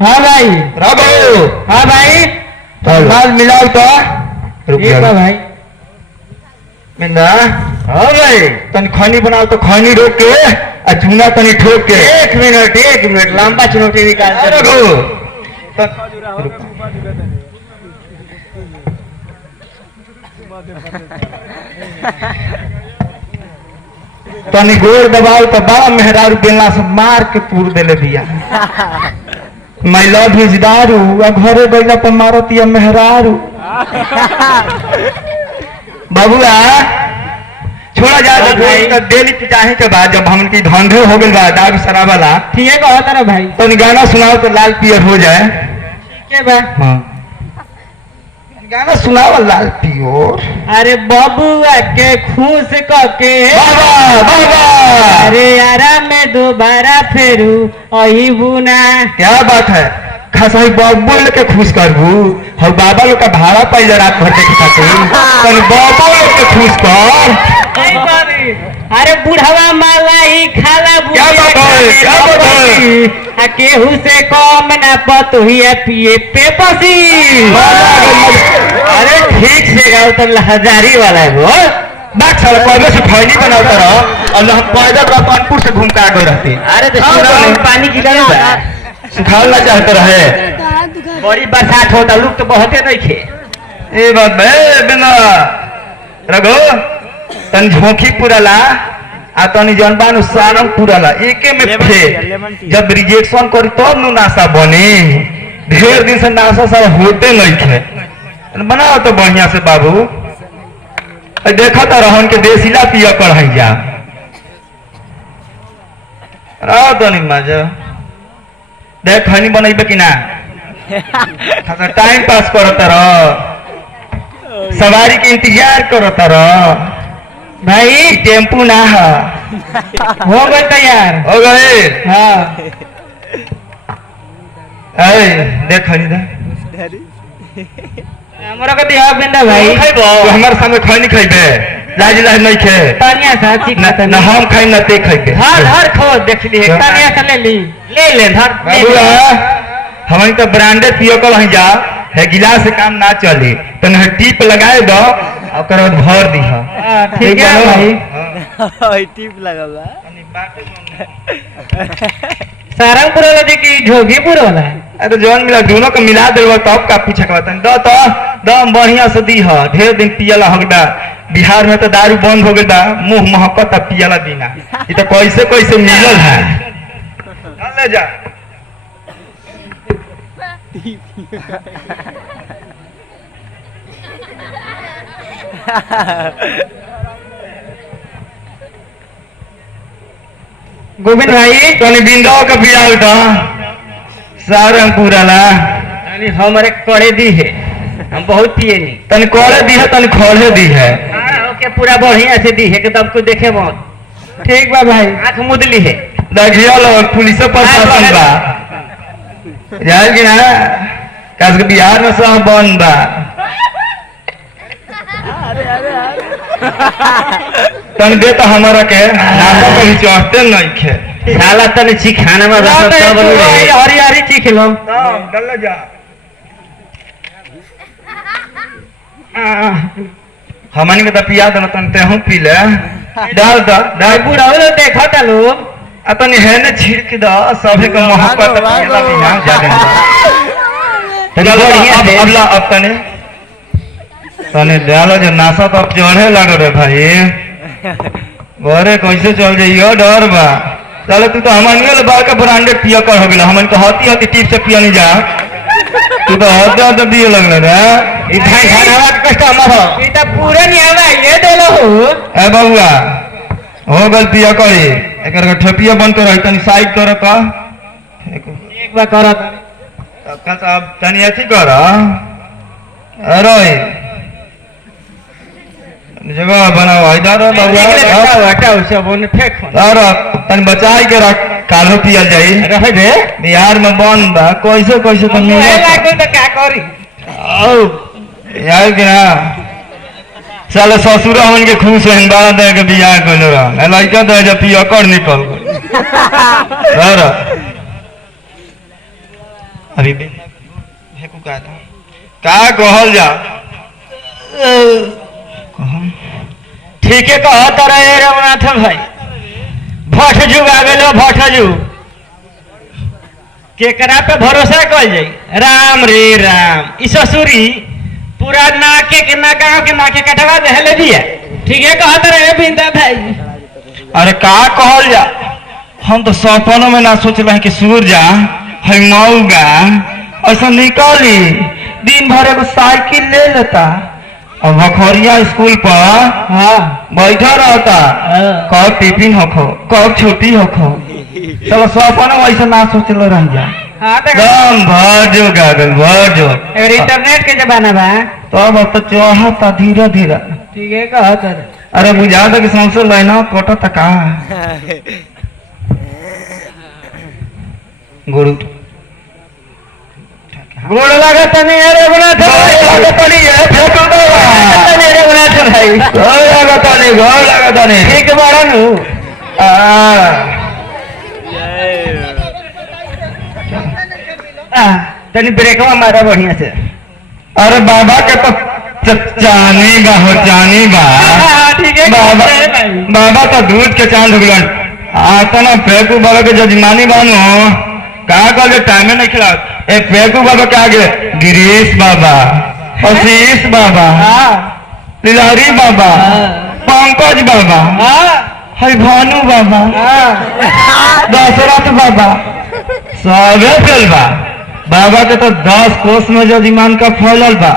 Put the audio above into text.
हाँ भाई राघव। हाँ भाई तो माल मिलाओ तो रुक ठीक है भाई। मिंदा हाँ भाई तन खैनी बनाओ तो खैनी रोक के और चूना तनी ठोक के। एक मिनट लंबा चुनौती निकाल तनी गोर दबाओ तो बड़ा मेहरारू बेलना से मार के पूर देले दिया। मैं लव यू दारू घरे बैला पर मारत या मेहरारू। बाबूआ छोड़ा जा डेली पिटाही के बाद जब हम की धंधे हो गए बा दारू शराबा ठीक है कहता ना भाई तो गाना सुनाओ तो लाल पियर हो जाए। ठीक है भाई। हाँ गाना सुनाओ लाल पियोर। अरे बबुआ के खुश कके बाबा बाबा अरे यारा मैं दोबारा फेरू अही बुना। क्या बात है खासा ही बबुल के खुश करबू और बाबा लोग का भाड़ा पहले रात भर देखे खातिर बाबा लोग के खुश कर। अरे बुढ़वा मलाई खाला क्या बात है क्या बात है केहू से कम ना पतोहिया पिए पे पसी। अरे ठीक से गाओ तो हजारी वाला है वो बात साल पहले से फैली बनाता रहो और हम पैदल कानपुर से घूम के आ गए रहते। अरे तो पानी की सुखालना चाहते रहे बड़ी बरसात होता लोग तो बहुते नहीं खे। ये बात बिना रघु तन झोंकी पुराला आ तनी जनबान सारंग पुराला एके में फे जब रिजेक्शन करी तब नु नासा बने। ढेर दिन से नासा सब होते नहीं थे बनाओ तो बढ़िया से बाबू। देखा तो रहन के देसीला पिया कर जा रहो तो नहीं मजा देख खनी बनैबे कि ना टाइम पास करता रह सवारी के इंतजार करता रह भाई टेम्पू ना हो गए तैयार हो गए। हाँ देख खनी दे हमरा के दिया बिंदा भाई तो हमारे सामने खैनी खैबे लाज लाज नहीं खे तानिया सा ठीक ना हम खाई ना ते खैबे। धर धर खो देख ली तानिया से ले धर बाबूला हमारी तो ब्रांडेड पियो कल ही जा है गिलास से काम ना चले तो न टीप लगाए दो और भर दी ठीक है भाई टिप लगल सारंगपुर वाला देखी जोगीपुर वाला। अरे जौन मिला दोनों को मिला देव तब का पूछे के बतान दो तो दम बढ़िया से दी है ढेर दिन पियला हगदा बिहार में तो दारू बंद हो गया मुंह महकता पियला बिना ये तो कैसे कैसे मिलल है ले जा। गोविंद भाई तनी बिंदाओ का पिया था सारंगपुर वाला हमारे कड़े दी है हम बहुत पिए नहीं तन कोड़े दी है तन खोले दी है ओके पूरा बढ़िया से दी है कि तब को देखे बहुत ठीक बा भाई आंख मुदली है देखियो लो पुलिस पर शासन बा जाए कि ना काश के बिहार में सब बंद बा तन दे तो हमारा के नाम कहीं चढ़ते नहीं खे साला तने चिखाना में सब हरी हरी चीख लो डल जा हमनी के तो पिया दे तन ते हम पी ले डाल दा डाल बुढ़ा वाला देखा ता लोग तनी है ने छिड़क दा सभे के मोहब्बत पियला बिना जाने चलो अब तने तने डालो जो नासा तो अब चढ़े लग रे भाई घरे कैसे चल जाइयो डर बा चलो तू तो हमनियो ले बाल का ब्रांडेड पिया कर हो गेला हमन तो हती हती टिप से पिया नहीं जा तू तो हद तो दिए लगले रे ई भाई खानावा के कस्टमर हो ई त पूरे नहीं आवा ये देलो हो ए बबुआ हो गल पिया करे एकर के ठपिया बन के रही तनी साइड कर का एक बार करत तब का साहब तनी अथी कर अरे जगह बनाओ इधर हटाओ सब ओने फेंक तन बचाई के रख कालो पियल जाई रहे दे बिहार में बंद बा कैसे कैसे तो मिले लागो त का करी यार कि ना साले ससुरा हमन के खुश है बारह दे के बियाह कइले रहा लड़का तो जब पिया कर निकल गई सर अभी भेकू का था का कहल जा ठीक है कहत रहे रघुनाथ भाई भट जुग आ गेलो भट जुग केकरा पे भरोसा कल जाई राम रे राम ई ससुरी पूरा नाके के ना गांव के नाके कटवा देले दिया ठीक है कहत रहे बिंदा भाई अरे का कहल जा हम तो सपनों में ना सोच रहे कि सूरजा है मऊगा ऐसा निकाली दिन भर एगो साइकिल ले लेता और भखोरिया स्कूल पर हाँ बैठा रहता कब टिफिन होखो कब छुट्टी होखो चलो सपनों में ऐसा ना सोच लो रह जा हाँ तो दम भर जो गागल भर जो अगर इंटरनेट के जमाना बा तब अब तो चाहता धीरे धीरे ठीक है कहत रहे अरे बुझा था कि सौंसे लाइना कोटा तक गुरु गोड़ लागत नहीं है रघुनाथ भाई लागत नहीं है फेंको दो नहीं रघुनाथ भाई गोल लागत नहीं ठीक बड़ा नु तनी ब्रेकवा मारा बढ़िया से अरे बाबा के तो चानी बा हो चानी बा ठीक है बाबा बाबा तो दूध के चांद हुगलन आता ना फेंकू बाबा के जजमानी बानो का कल टाइम नहीं खिला ए फेंकू बाबा के आगे गिरीश बाबा आशीष बाबा लिलारी बाबा पंकज बाबा है भानु बाबा दशरथ बाबा सबे चल बा बाबा के तो 10 कोस में जजमान का फैलल बा